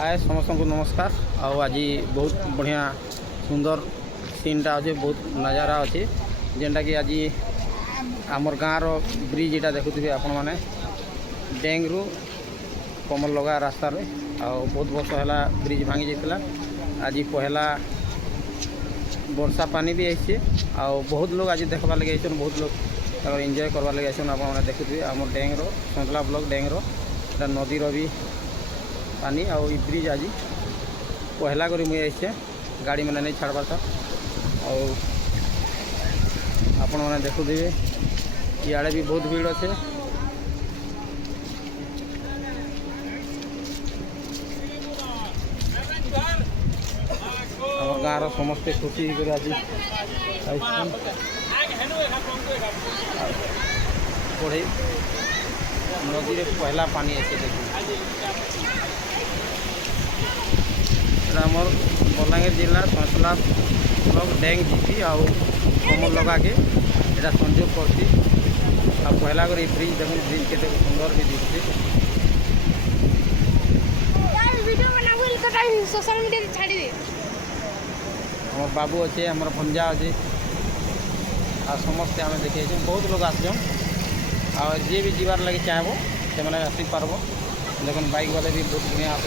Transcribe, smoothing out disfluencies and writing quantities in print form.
हाय समस्त को नमस्कार। आज बहुत बढ़िया सुंदर सीनटा अच्छे, बहुत नजारा अच्छे जेनटा कि आज आमर गाँव ब्रिज यहाँ देखुवे आपण मैंने डेंगरू कमल लगा रास्ता रे बहुत वर्ष है ब्रिज भांगी जाता। आज पहला वर्षा पानी भी आई बहुत लोग आज देखवा लगे बहुत लोग एंजॉय करवा लगे आप देखुवे आम डेंगर संतला ब्लॉक डेंगर नदीर भी पानी आ ब्रिज आज पहला करी मुझे आइसे गाड़ी मैंने नहीं छाड़बार था आपण मैंने देखुवे इे भी बहुत भीड़ अच्छे। आम गाँव समस्ते खुशी कर आज पढ़े नदी रे पहला पानी ऐसे देखिए बलांगीर जिला संतला ब्लॉक डेंग जीपी आउ कमल लगा के यहाँ संजोग करती पहला कर ब्रिज देख ब्रिज के सुंदर भी दिखते। आम बाबू अच्छे आम भंजा अच्छे आ समस्ते आम देखे बहुत लोग आस जी भी जीवार लगे चाहबो से मैंने आसी पार्ब देखो बाइक वाले भी बहुत बढ़िया आस।